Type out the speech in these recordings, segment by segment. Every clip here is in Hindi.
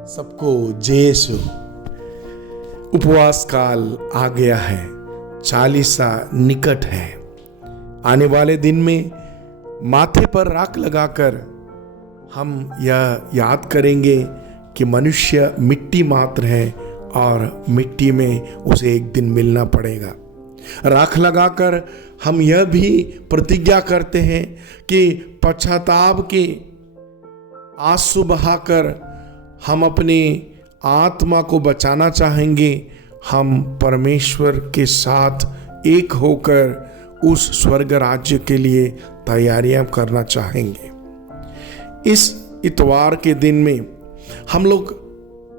सबको जय यीशु। उपवास काल आ गया है, चालीसा निकट है। आने वाले दिन में माथे पर राख लगाकर हम यह याद करेंगे कि मनुष्य मिट्टी मात्र है और मिट्टी में उसे एक दिन मिलना पड़ेगा। राख लगाकर हम यह भी प्रतिज्ञा करते हैं कि पश्चाताप की आंसू बहाकर हम अपनी आत्मा को बचाना चाहेंगे। हम परमेश्वर के साथ एक होकर उस स्वर्ग राज्य के लिए तैयारियां करना चाहेंगे। इस इतवार के दिन में हम लोग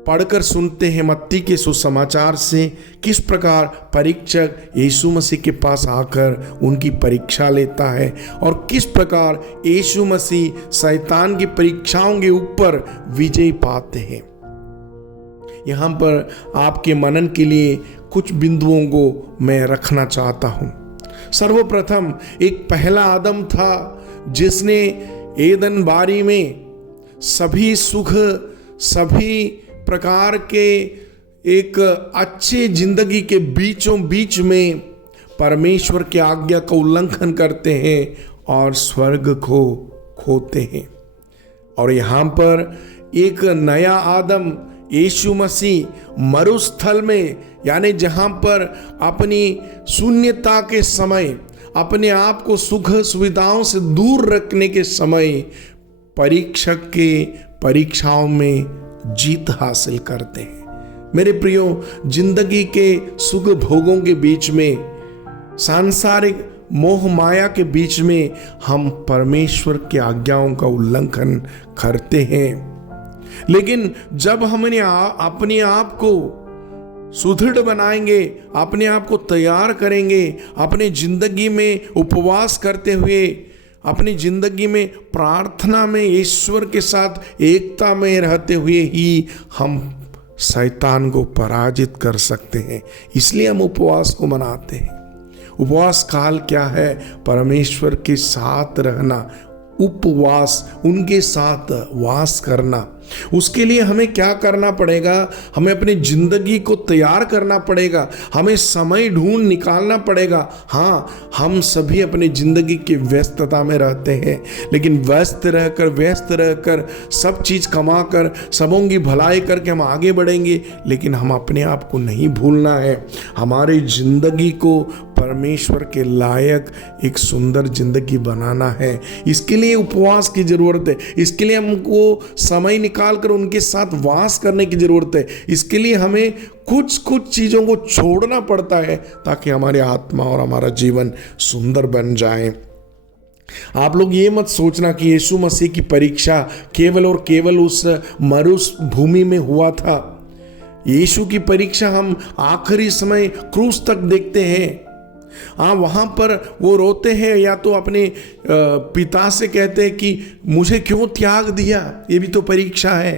पढ़कर सुनते हैं मत्ती के सुसमाचार से किस प्रकार परीक्षक यीशु मसीह के पास आकर उनकी परीक्षा लेता है और किस प्रकार यीशु मसीह शैतान की परीक्षाओं के ऊपर विजय पाते हैं। यहाँ पर आपके मनन के लिए कुछ बिंदुओं को मैं रखना चाहता हूँ। सर्वप्रथम एक पहला आदम था जिसने एदन बारी में सभी सुख, सभी प्रकार के एक अच्छे जिंदगी के बीचों बीच में परमेश्वर की आज्ञा का उल्लंघन करते हैं और स्वर्ग को खोते हैं। और यहाँ पर एक नया आदम यीशु मसीह मरुस्थल में, यानी जहाँ पर अपनी शून्यता के समय अपने आप को सुख सुविधाओं से दूर रखने के समय परीक्षक के परीक्षाओं में जीत हासिल करते हैं। मेरे प्रियो, जिंदगी के सुख भोगों के बीच में, सांसारिक मोह माया के बीच में हम परमेश्वर की आज्ञाओं का उल्लंघन करते हैं। लेकिन जब हमने अपने आप को सुदृढ़ बनाएंगे, अपने आप को तैयार करेंगे, अपने जिंदगी में उपवास करते हुए, अपनी जिंदगी में प्रार्थना में ईश्वर के साथ एकता में रहते हुए ही हम शैतान को पराजित कर सकते हैं। इसलिए हम उपवास को मनाते हैं। उपवास काल क्या है? परमेश्वर के साथ रहना, उपवास, उनके साथ वास करना। उसके लिए हमें क्या करना पड़ेगा? हमें अपनी जिंदगी को तैयार करना पड़ेगा, हमें समय ढूंढ निकालना पड़ेगा। हाँ, हम सभी अपनी जिंदगी की व्यस्तता में रहते हैं, लेकिन व्यस्त रहकर सब चीज कमाकर सबों की भलाई करके हम आगे बढ़ेंगे, लेकिन हम अपने आप को नहीं भूलना है। हमारी जिंदगी को परमेश्वर के लायक एक सुंदर जिंदगी बनाना है। इसके लिए उपवास की जरूरत है। इसके लिए हमको समय निकाल कर उनके साथ वास करने की जरूरत है। इसके लिए हमें कुछ चीजों को छोड़ना पड़ता है ताकि हमारी आत्मा और हमारा जीवन सुंदर बन जाए। आप लोग ये मत सोचना कि यीशु मसीह की परीक्षा केवल और केवल उस मरुभूमि में हुआ था। यीशु की परीक्षा हम आखिरी समय क्रूस तक देखते हैं। हाँ, वहां पर वो रोते हैं, या तो अपने पिता से कहते हैं कि मुझे क्यों त्याग दिया। ये भी तो परीक्षा है।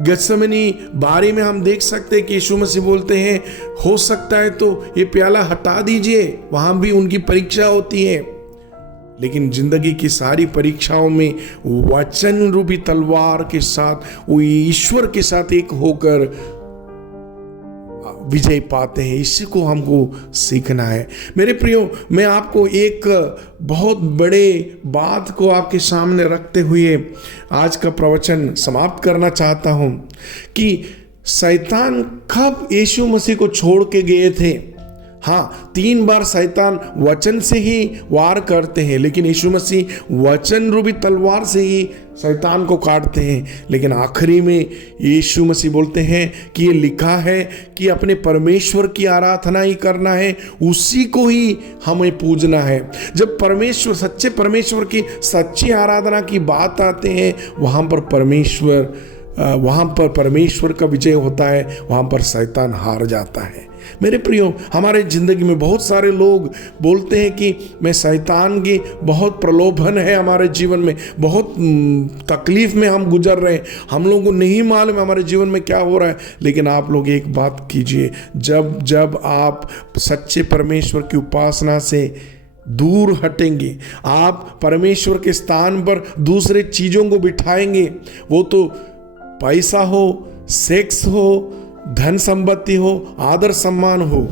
गत्सेमनी बारी में हम देख सकते हैं कि यीशु मसीह बोलते हैं, हो सकता है तो ये प्याला हटा दीजिए। वहां भी उनकी परीक्षा होती है। लेकिन जिंदगी की सारी परीक्षाओं में वचन रूपी तलवार के साथ, वो ईश्वर के साथ एक होकर विजय पाते हैं। इसी को हमको सीखना है। मेरे प्रियो, मैं आपको एक बहुत बड़े बात को आपके सामने रखते हुए आज का प्रवचन समाप्त करना चाहता हूं कि शैतान कब यीशु मसीह को छोड़ के गए थे। हाँ, 3 बार शैतान वचन से ही वार करते हैं, लेकिन यीशु मसीह वचन रूपी तलवार से ही शैतान को काटते हैं। लेकिन आखिरी में यीशु मसीह बोलते हैं कि ये लिखा है कि अपने परमेश्वर की आराधना ही करना है, उसी को ही हमें पूजना है। जब परमेश्वर, सच्चे परमेश्वर की सच्ची आराधना की बात आते हैं, वहाँ पर परमेश्वर का विजय होता है, वहाँ पर शैतान हार जाता है। मेरे प्रियो, हमारे ज़िंदगी में बहुत सारे लोग बोलते हैं कि मैं शैतान की बहुत प्रलोभन है हमारे जीवन में, बहुत तकलीफ में हम गुजर रहे हैं, हम लोगों को नहीं मालूम हमारे जीवन में क्या हो रहा है। लेकिन आप लोग एक बात कीजिए, जब आप सच्चे परमेश्वर की उपासना से दूर हटेंगे, आप परमेश्वर के स्थान पर दूसरे चीज़ों को बिठाएंगे, वो तो पैसा हो, सेक्स हो, धन संपत्ति हो, आदर सम्मान हो,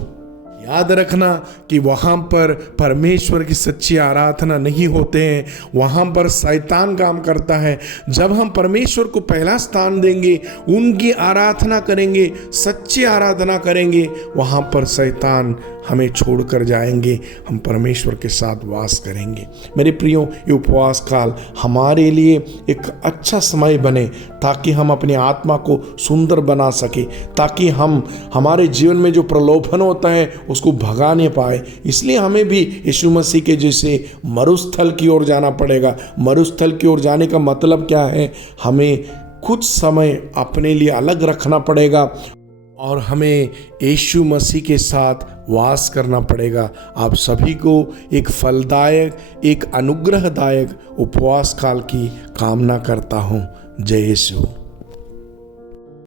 याद रखना कि वहाँ पर परमेश्वर की सच्ची आराधना नहीं होते हैं, वहाँ पर शैतान काम करता है। जब हम परमेश्वर को पहला स्थान देंगे, उनकी आराधना करेंगे, सच्ची आराधना करेंगे, वहाँ पर शैतान हमें छोड़कर जाएंगे, हम परमेश्वर के साथ वास करेंगे। मेरे प्रियो, ये उपवास काल हमारे लिए एक अच्छा समय बने, ताकि हम अपनी आत्मा को सुंदर बना सके, ताकि हम हमारे जीवन में जो प्रलोभन होता है उसको भगा नहीं पाए। इसलिए हमें भी यीशु मसीह के जैसे मरुस्थल की ओर जाना पड़ेगा। मरुस्थल की ओर जाने का मतलब क्या है? हमें कुछ समय अपने लिए अलग रखना पड़ेगा और हमें यीशु मसीह के साथ वास करना पड़ेगा। आप सभी को एक फलदायक, एक अनुग्रहदायक उपवास काल की कामना करता हूँ। जय यीशु।